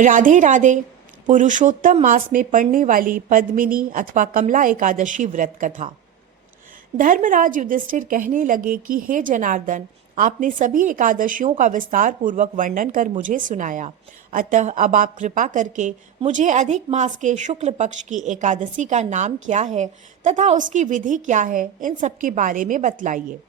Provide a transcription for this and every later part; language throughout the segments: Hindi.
राधे राधे। पुरुषोत्तम मास में पड़ने वाली पद्मिनी अथवा कमला एकादशी व्रत कथा। धर्मराज युधिष्ठिर कहने लगे कि हे जनार्दन, आपने सभी एकादशियों का विस्तार पूर्वक वर्णन कर मुझे सुनाया, अतः अब आप कृपा करके मुझे अधिक मास के शुक्ल पक्ष की एकादशी का नाम क्या है तथा उसकी विधि क्या है, इन सब के बारे में बतलाइए।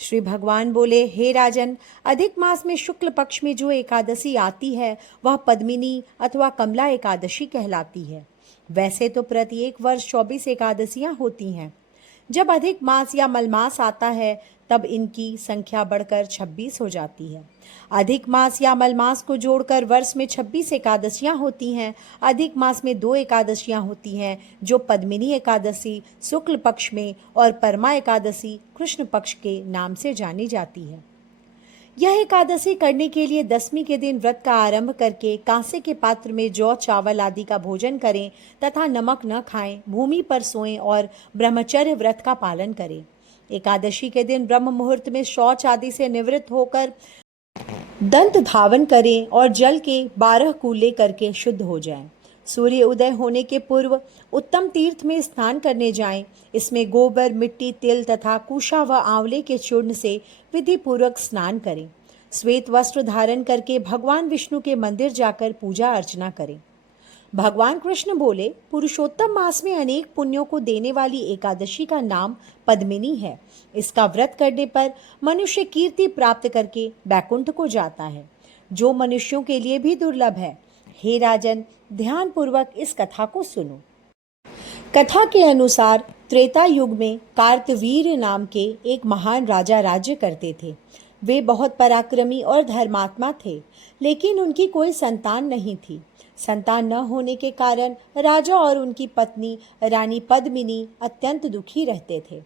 श्री भगवान बोले, हे राजन, अधिक मास में शुक्ल पक्ष में जो एकादशी आती है वह पद्मिनी अथवा कमला एकादशी कहलाती है। वैसे तो प्रत्येक वर्ष 24 एकादशियां होती हैं। जब अधिक मास या मलमास आता है तब इनकी संख्या बढ़कर 26 हो जाती है। अधिक मास या मलमास को जोड़कर वर्ष में 26 एकादशियां होती हैं। अधिक मास में 2 एकादशियां होती हैं, जो पद्मिनी एकादशी शुक्ल पक्ष में और परमा एकादशी कृष्ण पक्ष के नाम से जानी जाती है। यह एकादशी करने के लिए 10वीं के दिन व्रत का आरंभ करके कांसे के पात्र में जौ चावल आदि का भोजन करें तथा नमक न खाएं, भूमि पर सोएं और ब्रह्मचर्य व्रत का पालन करें। एकादशी के दिन ब्रह्म मुहूर्त में शौच आदि से निवृत्त होकर दंत धावन करें और जल के 12 कूले करके शुद्ध हो जाएं। सूर्य उदय होने के पूर्व उत्तम तीर्थ में स्नान करने जाएं। इसमें गोबर, मिट्टी, तिल तथा कुशा व आंवले के चूर्ण से विधि पूर्वक स्नान करें। श्वेत वस्त्र धारण करके भगवान विष्णु के मंदिर जाकर पूजा अर्चना करें। भगवान कृष्ण बोले, पुरुषोत्तम मास में अनेक पुण्यों को देने वाली एकादशी का नाम पद्मिनी है। इसका व्रत करने पर मनुष्य कीर्ति प्राप्त करके बैकुंठ को जाता है, जो मनुष्यों के लिए भी दुर्लभ है। हे राजन, ध्यान पूर्वक इस कथा को सुनो। कथा के अनुसार त्रेता युग में कार्तवीर्य नाम के एक महान राजा राज्य करते थे। वे बहुत पराक्रमी और धर्मात्मा थे, लेकिन उनकी कोई संतान नहीं थी। संतान न होने के कारण राजा और उनकी पत्नी रानी पद्मिनी अत्यंत दुखी रहते थे।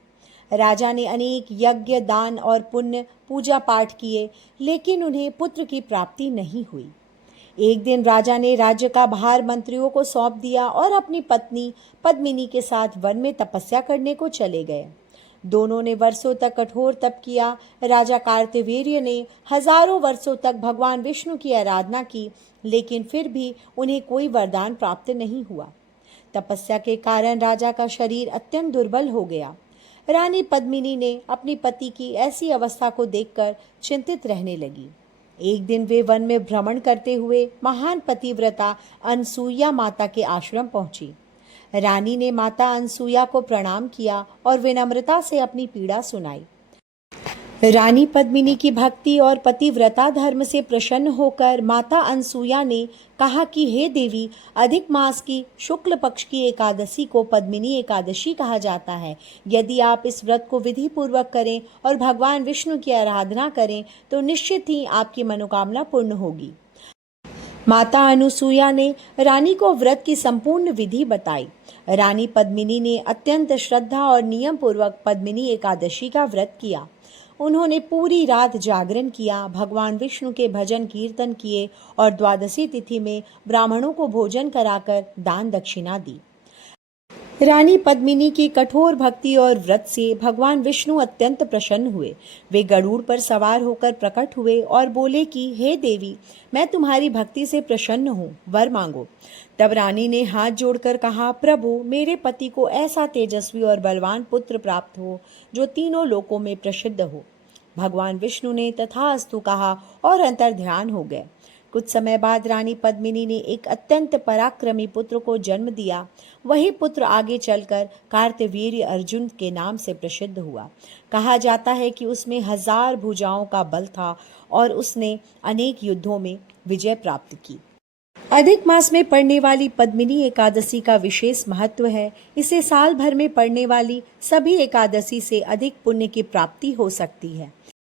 राजा ने अनेक यज्ञ, दान और पुण्य पूजा पाठ किए, लेकिन उन्हें पुत्र की प्राप्ति नहीं हुई। एक दिन राजा ने राज्य का भार मंत्रियों को सौंप दिया और अपनी पत्नी पद्मिनी के साथ वन में तपस्या करने को चले गए। दोनों ने वर्षों तक कठोर तप किया। राजा कार्तवीर्य ने हजारों वर्षों तक भगवान विष्णु की आराधना की, लेकिन फिर भी उन्हें कोई वरदान प्राप्त नहीं हुआ। तपस्या के कारण राजा का शरीर अत्यंत दुर्बल हो गया। रानी पद्मिनी ने अपनी पति की ऐसी अवस्था को देखकर चिंतित रहने लगी। एक दिन वे वन में भ्रमण करते हुए महान पतिव्रता अनसुईया माता के आश्रम पहुंची। रानी ने माता अनसुईया को प्रणाम किया और विनम्रता से अपनी पीड़ा सुनाई। रानी पद्मिनी की भक्ति और पतिव्रता धर्म से प्रसन्न होकर माता अनसुईया ने कहा कि हे देवी, अधिक मास की शुक्ल पक्ष की एकादशी को पद्मिनी एकादशी कहा जाता है। यदि आप इस व्रत को विधि पूर्वक करें और भगवान विष्णु की आराधना करें तो निश्चित ही आपकी मनोकामना पूर्ण होगी। माता अनसुईया ने रानी को व्रत की संपूर्ण विधि बताई। रानी पद्मिनी ने अत्यंत श्रद्धा और नियम पूर्वक पद्मिनी एकादशी का व्रत किया। उन्होंने पूरी रात जागरण किया, भगवान विष्णु के भजन कीर्तन किए और द्वादशी तिथि में ब्राह्मणों को भोजन कराकर दान दक्षिणा दी। रानी पद्मिनी की कठोर भक्ति और व्रत से भगवान विष्णु अत्यंत प्रसन्न हुए। वे गरुड़ पर सवार होकर प्रकट हुए और बोले कि हे देवी, मैं तुम्हारी भक्ति से प्रसन्न हूँ, वर मांगो। तब रानी ने हाथ जोड़कर कहा, प्रभु, मेरे पति को ऐसा तेजस्वी और बलवान पुत्र प्राप्त हो जो तीनों लोकों में प्रसिद्ध हो। भगवान विष्णु ने तथास्तु कहा और अंतर्ध्यान हो गए। कुछ समय बाद रानी पद्मिनी ने एक अत्यंत पराक्रमी पुत्र को जन्म दिया। वही पुत्र आगे चलकर कार्तवीर्य अर्जुन के नाम से प्रसिद्ध हुआ। कहा जाता है कि उसमें 1000 भुजाओं का बल था और उसने अनेक युद्धों में विजय प्राप्त की। अधिक मास में पड़ने वाली पद्मिनी एकादशी का विशेष महत्व है। इसे साल भर में पड़ने वाली सभी एकादशी से अधिक पुण्य की प्राप्ति हो सकती है।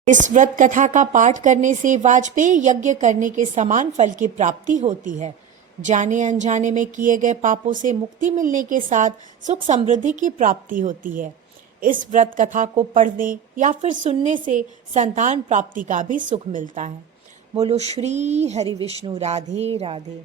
इस व्रत कथा का पाठ करने से वाजपेयी यज्ञ करने के समान फल की प्राप्ति होती है। जाने अनजाने में किए गए पापों से मुक्ति मिलने के साथ सुख समृद्धि की प्राप्ति होती है। इस व्रत कथा को पढ़ने या फिर सुनने से संतान प्राप्ति का भी सुख मिलता है। बोलो श्री हरि विष्णु, राधे राधे।